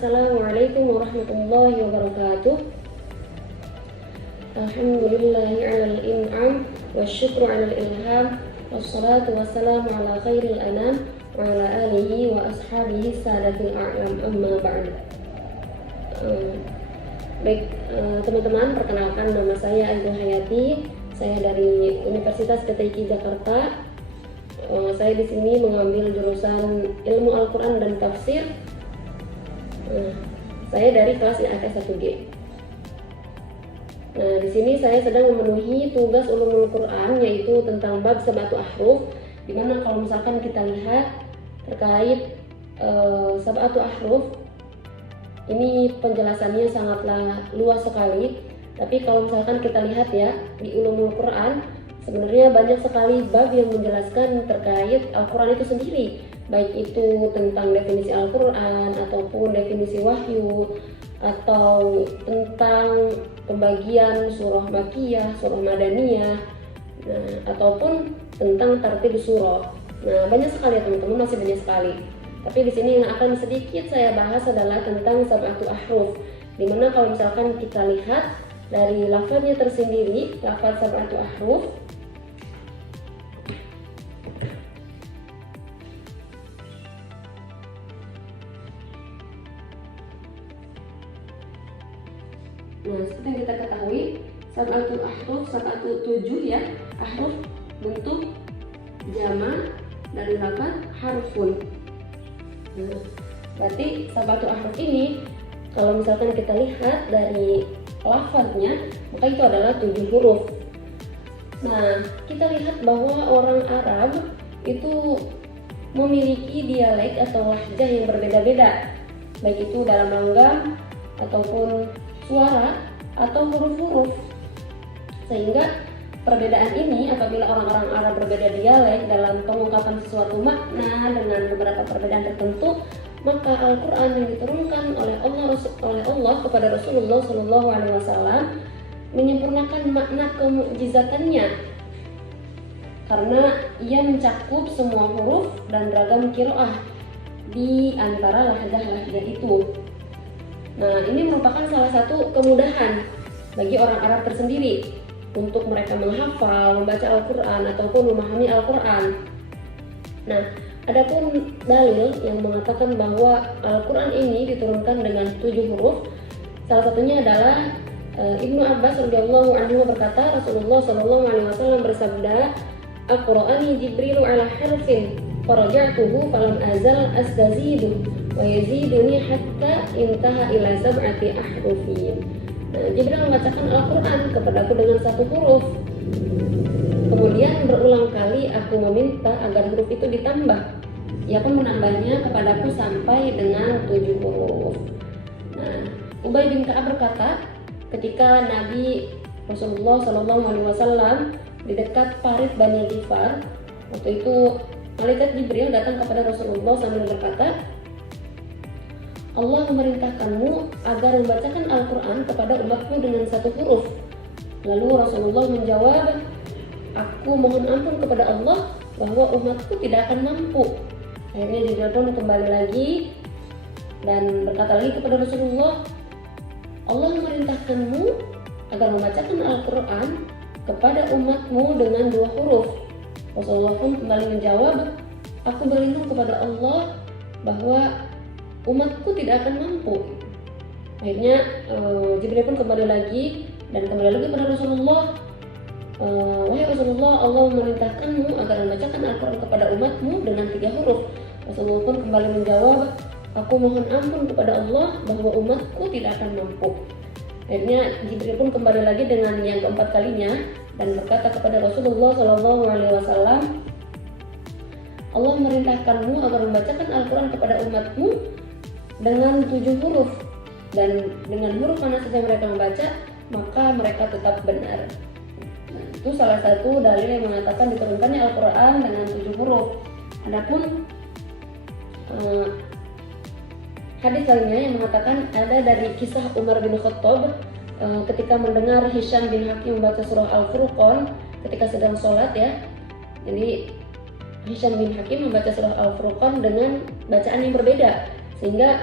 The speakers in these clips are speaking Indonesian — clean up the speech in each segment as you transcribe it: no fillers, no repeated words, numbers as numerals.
Assalamualaikum warahmatullahi wabarakatuh. Alhamdulillahi alal in'am wa syukru alal ilham wassalatu wassalamu ala khairil anam wa ala alihi wa ashabihi sadatil a'lam amma ba'd. Baik teman-teman, perkenalkan nama saya Ayu Hayati. Saya dari Universitas PTIQ Jakarta. Saya di sini mengambil jurusan Ilmu Al-Quran dan Tafsir. Saya dari kelas IAS 1G. Nah, di sini saya sedang memenuhi tugas ulumul Quran, yaitu tentang bab sab'atu ahruf. Dimana kalau misalkan kita lihat terkait sab'atu ahruf, ini penjelasannya sangatlah luas sekali. Tapi kalau misalkan kita lihat ya di ulumul Quran, sebenarnya banyak sekali bab yang menjelaskan terkait Al-Quran itu sendiri, baik itu tentang definisi Al-Quran ataupun definisi wahyu, atau tentang pembagian surah Makkiyah, surah Madaniyah, ataupun tentang tartib surah. Nah, banyak sekali ya teman-teman, masih banyak sekali. Tapi di sini yang akan sedikit saya bahas adalah tentang sab'atu ahruf, dimana kalau misalkan kita lihat dari lafaznya tersendiri, lafaz sab'atu ahruf nah, seperti yang kita ketahui, sab'atu ahruf, sab'atu 7 ya, ahruf bentuk jama dari lafaz harfun. Nah, berarti sab'atu ahruf ini kalau misalkan kita lihat dari lafaznya, maka itu adalah 7 huruf. Nah, kita lihat bahwa orang Arab itu memiliki dialek atau lahjah yang berbeda-beda, baik itu dalam langgam ataupun suara atau huruf-huruf. Sehingga perbedaan ini, apabila orang-orang Arab berbeda dialek dalam pengungkapan sesuatu makna dengan beberapa perbedaan tertentu, maka Al-Quran yang diturunkan oleh Allah kepada Rasulullah SAW menyempurnakan makna kemukjizatannya, karena ia mencakup semua huruf dan ragam qiraah di antara lahjah-lahjah itu. Nah, ini merupakan salah satu kemudahan bagi orang Arab tersendiri untuk mereka menghafal, membaca Al-Quran ataupun memahami Al-Quran. Nah, adapun dalil yang mengatakan bahwa Al-Quran ini diturunkan dengan 7 huruf, salah satunya adalah Ibnu Abbas radhiyallahu anhu berkata, Rasulullah SAW bersabda, "Aqra'ani Jibrilu ala harfin, faraja'tuhu falam azal astazidu, wa yaziduni hatta intaha ila sab'ati ahrufin." Nah, Jibril membacakan Al-Quran kepadaku dengan 1 huruf. Kemudian berulang kali aku meminta agar huruf itu ditambah. Ia pun menambahnya kepadaku sampai dengan 7 huruf. Nah, Ubay bin Ka'ab berkata, ketika Nabi Rasulullah SAW di dekat parit Bani Ghifar, waktu itu malaikat Jibril datang kepada Rasulullah sambil berkata, "Allah memerintahkanmu agar membacakan Al-Quran kepada umatmu dengan 1 huruf." Lalu Rasulullah menjawab, "Aku mohon ampun kepada Allah bahwa umatku tidak akan mampu." Akhirnya Jibril pun kembali lagi dan berkata lagi kepada Rasulullah, "Allah memerintahkanmu agar membacakan Al-Quran kepada umatmu dengan 2 huruf." Rasulullah pun kembali menjawab, "Aku berlindung kepada Allah bahwa umatku tidak akan mampu." Akhirnya Jibril pun kembali lagi dan kembali lagi kepada Rasulullah, "Wahai Rasulullah, Allah memerintahkanmu agar membacakan Al-Quran kepada umatmu dengan 3 huruf." Rasulullah pun kembali menjawab, "Aku mohon ampun kepada Allah bahwa umatku tidak akan mampu." Akhirnya Jibril pun kembali lagi dengan yang keempat kalinya dan berkata kepada Rasulullah SAW, "Allah memerintahkanmu agar membacakan Al-Quran kepada umatmu dengan 7 huruf, dan dengan huruf mana saja mereka membaca, maka mereka tetap benar." Nah, itu salah satu dalil yang mengatakan diturunkannya Al-Quran dengan 7 huruf. Adapun hadis lainnya yang mengatakan ada dari kisah Umar bin Khattab ketika mendengar Hisham bin Hakim membaca surah Al-Furqan ketika sedang sholat ya. Jadi Hisham bin Hakim membaca surah Al-Furqan dengan bacaan yang berbeda, Sehingga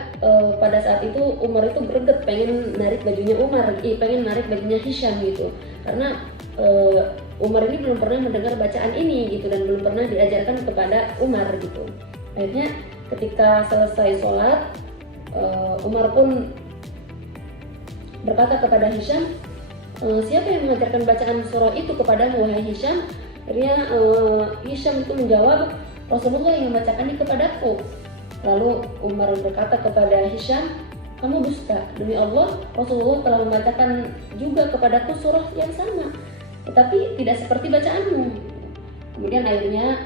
pada saat itu Umar itu greget pengen narik bajunya pengen narik bajunya Hisham gitu, karena Umar ini belum pernah mendengar bacaan ini gitu dan belum pernah diajarkan kepada Umar gitu. Akhirnya ketika selesai sholat, Umar pun berkata kepada Hisham, siapa yang mengajarkan bacaan surah itu kepadamu wahai Hisham? Akhirnya Hisham itu menjawab, Rasulullah yang membacakannya kepadaku. Lalu Umar berkata kepada Hisham, kamu dusta, demi Allah Rasulullah telah membacakan juga kepadaku surah yang sama, tetapi tidak seperti bacaanmu. Kemudian akhirnya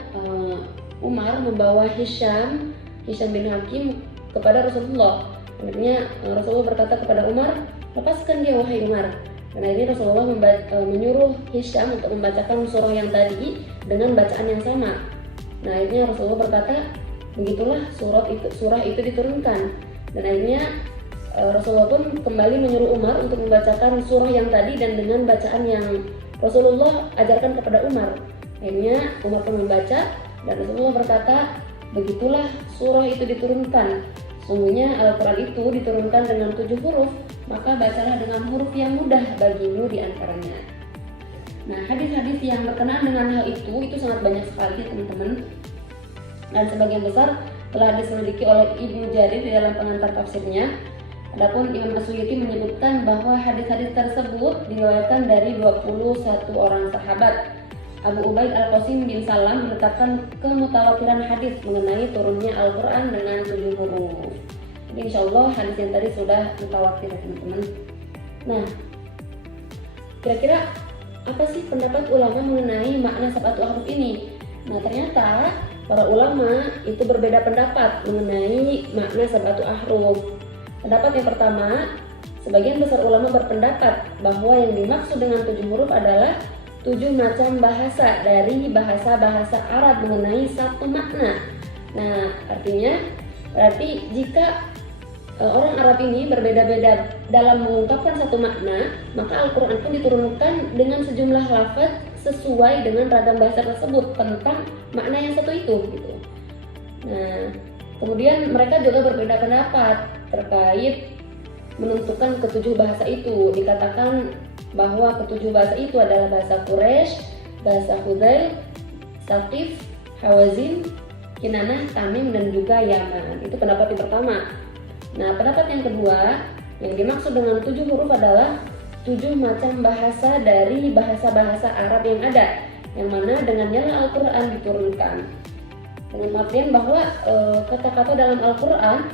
Umar membawa Hisham bin Hakim kepada Rasulullah. Akhirnya Rasulullah berkata kepada Umar, lepaskan dia wahai Umar. Dan akhirnya Rasulullah menyuruh Hisham untuk membacakan surah yang tadi dengan bacaan yang sama. Nah akhirnya Rasulullah berkata, begitulah surah itu diturunkan. Dan akhirnya Rasulullah pun kembali menyuruh Umar untuk membacakan surah yang tadi dan dengan bacaan yang Rasulullah ajarkan kepada Umar. Akhirnya Umar pun membaca dan Rasulullah berkata, begitulah surah itu diturunkan. Sungguhnya Al-Quran itu diturunkan dengan 7 huruf, maka bacalah dengan huruf yang mudah bagimu di antaranya. Nah, hadis-hadis yang berkenaan dengan hal itu sangat banyak sekali teman-teman. Dan sebagian besar telah diselidiki oleh Ibnu Jarir di dalam pengantar tafsirnya. Adapun Imam As-Suyuti menyebutkan bahwa hadis-hadis tersebut diriwayatkan dari 21 orang sahabat. Abu Ubaid Al-Qasim bin Salam menetapkan kemutawatiran hadis mengenai turunnya Al-Quran dengan 7 huruf. Jadi insya Allah hadis yang tadi sudah mutawatir teman-teman. Nah, kira-kira apa sih pendapat ulama mengenai makna sab'atu ahruf ini? Nah ternyata para ulama itu berbeda pendapat mengenai makna sab'atu ahruf. Pendapat yang pertama, sebagian besar ulama berpendapat bahwa yang dimaksud dengan 7 huruf adalah 7 macam bahasa dari bahasa-bahasa Arab mengenai satu makna. Nah, artinya berarti jika orang Arab ini berbeda-beda dalam mengungkapkan satu makna, maka Al-Quran pun diturunkan dengan sejumlah lafaz sesuai dengan ragam bahasa tersebut tentang makna yang satu itu gitu. Nah, kemudian mereka juga berbeda pendapat terkait menentukan ketujuh bahasa itu. Dikatakan bahwa ketujuh bahasa itu adalah bahasa Quraisy, bahasa Hudzail, Saqif, Hawazin, Kinanah, Tamim, dan juga Yaman. Itu pendapat yang pertama. Nah, pendapat yang kedua, yang dimaksud dengan 7 huruf adalah 7 macam bahasa dari bahasa-bahasa Arab yang ada, yang mana dengannya Al-Quran diturunkan. Dengan artian bahwa kata-kata dalam Al-Quran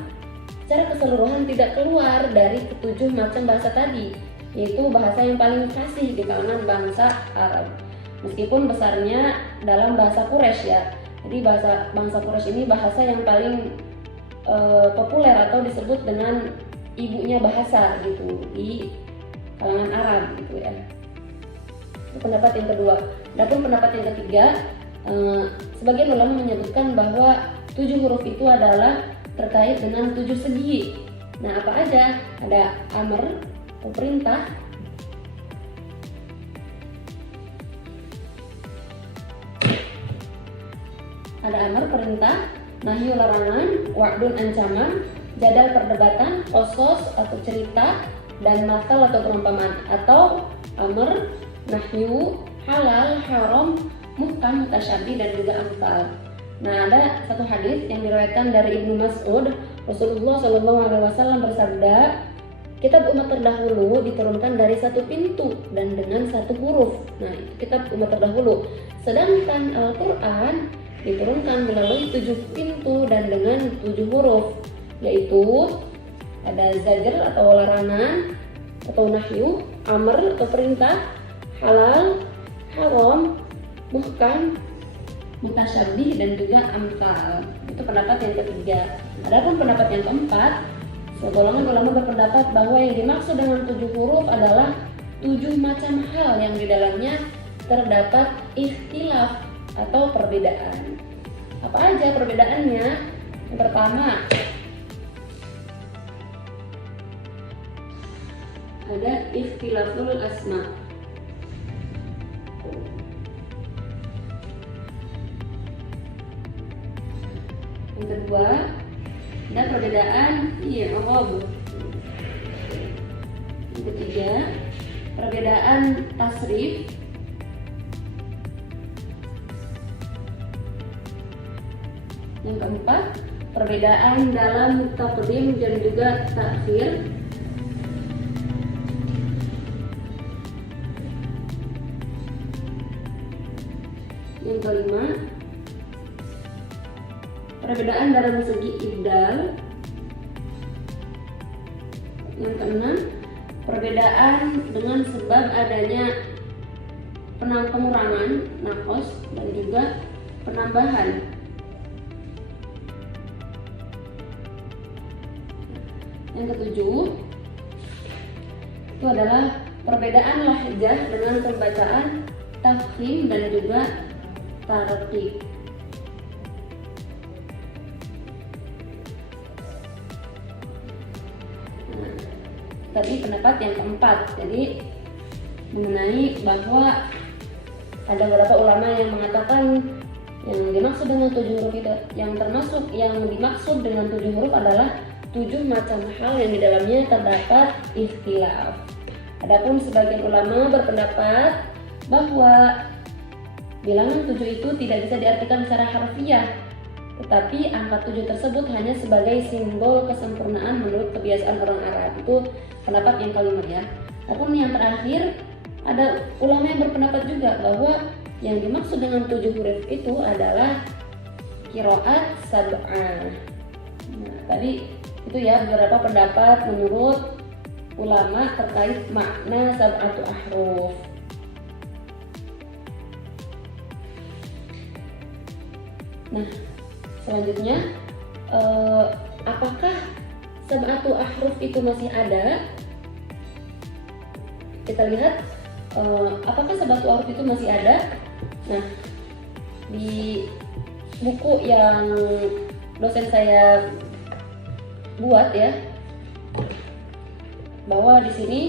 secara keseluruhan tidak keluar dari ketujuh macam bahasa tadi, yaitu bahasa yang paling fasih di kalangan bangsa Arab. Meskipun besarnya dalam bahasa Quraisy ya. Jadi bangsa Quraisy ini bahasa yang paling populer atau disebut dengan ibunya bahasa gitu di kalangan Arab gitu ya. Itu pendapat yang kedua. Adapun pendapat yang ketiga, sebagian ulama menyebutkan bahwa 7 huruf itu adalah terkait dengan 7 segi. Nah, apa aja? Ada amr atau perintah, ada amr perintah, nahyu larangan, wa'dun ancaman, jadal perdebatan, qasas atau cerita, dan masal atau perumpamaan. Atau amr, nahyu, halal, haram, muhkam, mutasyabih, dan juga amsal. Nah, ada satu hadis yang diriwayatkan dari Ibnu Mas'ud, Rasulullah SAW bersabda, kitab umat terdahulu diturunkan dari satu pintu dan dengan satu huruf. Nah, itu kitab umat terdahulu. Sedangkan Al-Quran diturunkan melalui 7 pintu dan dengan 7 huruf, yaitu ada zajr atau larangan atau nahyu, amr atau perintah, halal, haram, muhkam, mutasyabih, dan juga amsal. Itu pendapat yang ketiga. Adapun pendapat yang keempat, segolongan ulama berpendapat bahwa yang dimaksud dengan 7 huruf adalah 7 macam hal yang di dalamnya terdapat ikhtilaf atau perbedaan. Apa aja perbedaannya? Yang pertama, ada ikhtilaful asma. Yang kedua, Ada perbedaan i'rab. Yang ketiga, perbedaan tasrif. Yang keempat, perbedaan dalam taqdim dan juga ta'khir. Yang kelima, perbedaan dalam segi ibdal. Yang keenam, perbedaan dengan sebab adanya pengurangan naqos dan juga penambahan. Yang ketujuh, itu adalah perbedaan lahjah dengan pembacaan tafkhim dan juga tarqiq. Tadi pendapat yang keempat, jadi mengenai bahwa ada beberapa ulama yang mengatakan yang dimaksud dengan 7 huruf itu, yang dimaksud dengan 7 huruf adalah 7 macam hal yang di dalamnya terdapat ikhtilaf. Adapun sebagian ulama berpendapat bahwa bilangan 7 itu tidak bisa diartikan secara harfiah, tetapi angka 7 tersebut hanya sebagai simbol kesempurnaan menurut kebiasaan orang Arab. Itu pendapat yang kelima ya. Adapun yang terakhir, ada ulama yang berpendapat juga bahwa yang dimaksud dengan 7 huruf itu adalah qiraat sab'ah. Nah, tadi itu ya beberapa pendapat menurut ulama terkait makna sab'atu ahruf. Nah, selanjutnya apakah sab'atu ahruf itu masih ada? Kita lihat apakah sab'atu ahruf itu masih ada. Nah, di buku yang dosen saya buat ya, bahwa di sini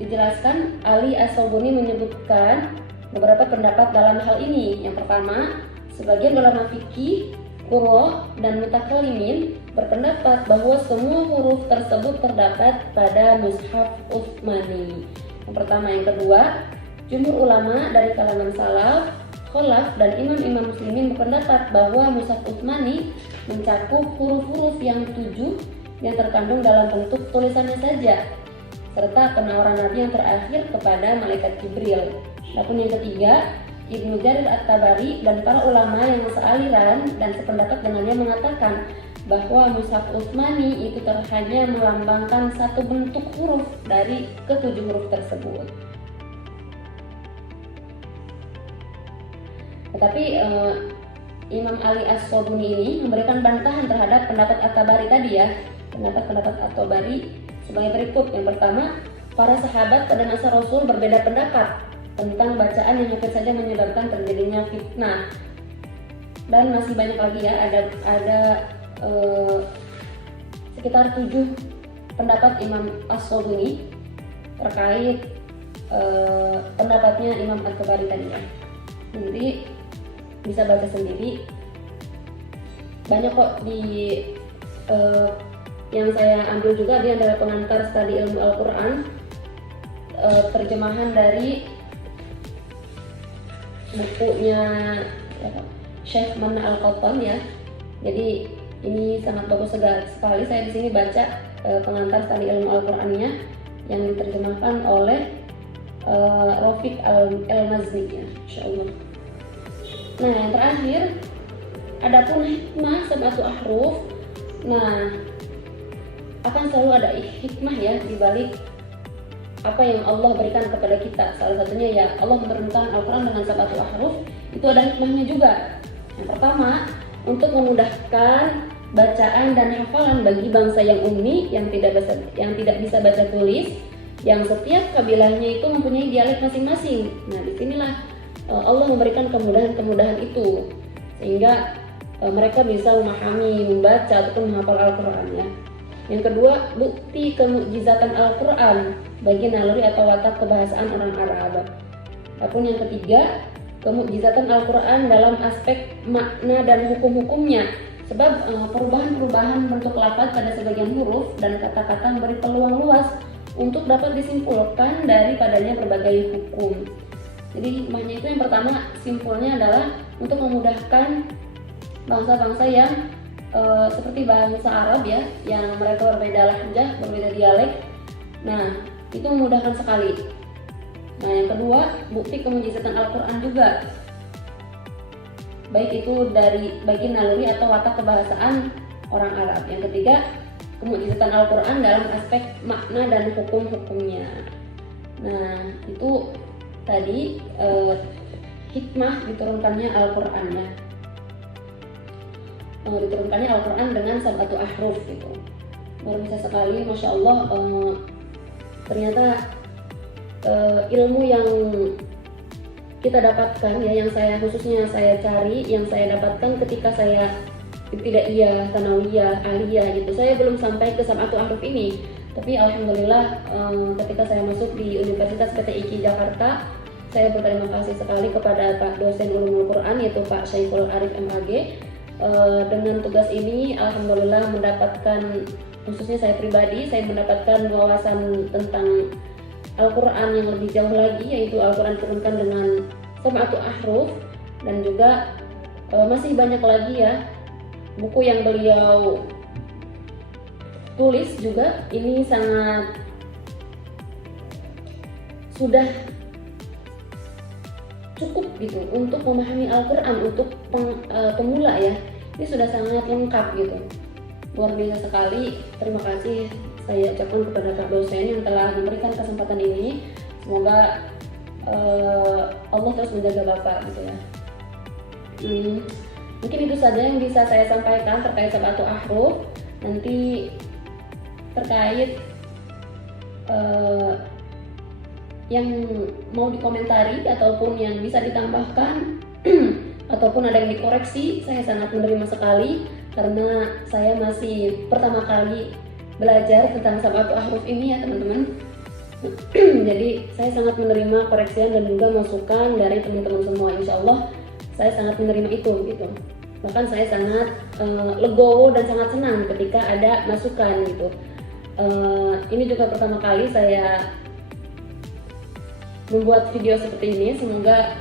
dijelaskan Ali As-Sabuni menyebutkan beberapa pendapat dalam hal ini. Yang pertama, sebagian ulama fikih, qurra dan mutakallimin berpendapat bahwa semua huruf tersebut terdapat pada mushaf Utsmani. Yang pertama, yang kedua, jumhur ulama dari kalangan salaf, khalaf dan imam-imam muslimin berpendapat bahwa mushaf Utsmani mencakup huruf-huruf yang 7 yang terkandung dalam bentuk tulisannya saja, serta penawaran Nabi yang terakhir kepada malaikat Jibril. Adapun yang ketiga, Ibnu Jarir At-Tabari dan para ulama yang sealiran dan sependapat dengannya mengatakan bahwa mushaf Utsmani itu hanya melambangkan satu bentuk huruf dari ke-7 huruf tersebut. Tetapi Imam Ali As-Sabuni ini memberikan bantahan terhadap pendapat At-Tabari tadi ya. Pendapat At-Tabari sebagai berikut. Yang pertama, para sahabat pada masa Rasul berbeda pendapat tentang bacaan yang mungkin saja menyebabkan terjadinya fitnah. Dan masih banyak lagi ya, ada sekitar 7 pendapat Imam As-Sabuni terkait pendapatnya Imam At-Tabari tadi ya. Nanti bisa baca sendiri, banyak kok di yang saya ambil juga. Dia adalah pengantar studi ilmu Al-Quran, terjemahan dari bukunya Syekh Mana Al-Qattan ya. Jadi ini sangat bagus sekali. Saya di sini baca pengantar studi ilmu Al-Qurannya yang diterjemahkan oleh Rafiq Al-Mazni ya, insyaallah. Nah, yang terakhir, adapun hikmah sab'atu ahruf. Nah, akan selalu ada hikmah ya di balik apa yang Allah berikan kepada kita. Salah satunya ya Allah menurunkan Al-Quran dengan sab'atu ahruf, itu ada hikmahnya juga. Yang pertama, untuk memudahkan bacaan dan hafalan bagi bangsa yang ummi, yang tidak bisa baca tulis, yang setiap kabilahnya itu mempunyai dialek masing-masing. Nah, disinilah Allah memberikan kemudahan-kemudahan itu sehingga mereka bisa memahami, membaca ataupun menghafal Al-Quran ya. Yang kedua, bukti kemukjizatan Al-Quran bagi naluri atau watak kebahasaan orang Arab. Adapun yang ketiga, kemukjizatan Al-Quran dalam aspek makna dan hukum-hukumnya, Sebab perubahan-perubahan bentuk lafaz pada sebagian huruf dan kata-kata memberi peluang luas untuk dapat disimpulkan daripadanya berbagai hukum. Jadi hikmahnya itu yang pertama, simpulnya adalah untuk memudahkan bangsa-bangsa yang seperti bangsa Arab ya, yang mereka berbeda lahjah, berbeda dialek. Nah, itu memudahkan sekali. Nah, yang kedua, bukti kemujizatan Al-Quran juga, baik itu dari bagi naluri atau watak kebahasaan orang Arab. Yang ketiga, kemujizatan Al-Quran dalam aspek makna dan hukum-hukumnya. Nah, itu tadi hikmah diturunkannya Al-Quran ya. Diturunkannya Al-Quran dengan sab'atu ahruf gitu. Luar biasa sekali, Masya Allah. Ternyata ilmu yang kita dapatkan ya, yang khususnya saya cari, yang saya dapatkan ketika saya ibtidaiyah, tsanawiyah, aliyah gitu. Saya belum sampai ke sab'atu ahruf ini, tapi alhamdulillah ketika saya masuk di Universitas PTIQ Jakarta, saya berterima kasih sekali kepada Pak dosen Ulumul Quran yaitu Pak Syaiful Arif MAG. Dengan tugas ini alhamdulillah mendapatkan, khususnya saya pribadi, saya mendapatkan wawasan tentang Al-Quran yang lebih jauh lagi, yaitu Al-Quran diturunkan dengan sab'atu ahruf, dan juga masih banyak lagi ya buku yang beliau tulis juga. Ini sangat sudah cukup gitu untuk memahami Al-Quran untuk pemula ya. Ini sudah sangat lengkap gitu, luar biasa sekali. Terima kasih saya ucapkan kepada Pak dosen yang telah memberikan kesempatan ini. Semoga Allah terus menjaga Bapak gitu ya. Mungkin itu saja yang bisa saya sampaikan terkait sab'atu ahruf. Nanti terkait yang mau dikomentari ataupun yang bisa ditambahkan ataupun ada yang dikoreksi, saya sangat menerima sekali, karena saya masih pertama kali belajar tentang sab'atu ahruf ini ya teman-teman. Jadi saya sangat menerima koreksian dan juga masukan dari teman-teman semua. Insya Allah saya sangat menerima itu gitu. Bahkan saya sangat legowo dan sangat senang ketika ada masukan gitu. Ini juga pertama kali saya membuat video seperti ini. Semoga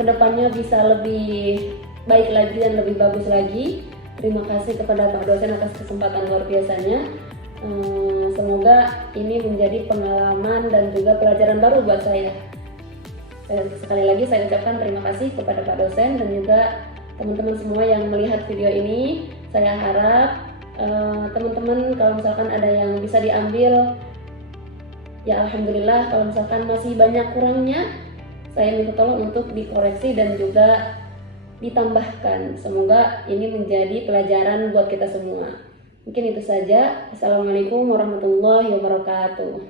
kedepannya bisa lebih baik lagi dan lebih bagus lagi. Terima kasih kepada Pak dosen atas kesempatan luar biasanya. Semoga ini menjadi pengalaman dan juga pelajaran baru buat saya. Sekali lagi saya ucapkan terima kasih kepada Pak dosen dan juga teman-teman semua yang melihat video ini. Saya harap teman-teman kalau misalkan ada yang bisa diambil, ya alhamdulillah. Kalau misalkan masih banyak kurangnya, saya minta tolong untuk dikoreksi dan juga ditambahkan. Semoga ini menjadi pelajaran buat kita semua. Mungkin itu saja. Assalamualaikum warahmatullahi wabarakatuh.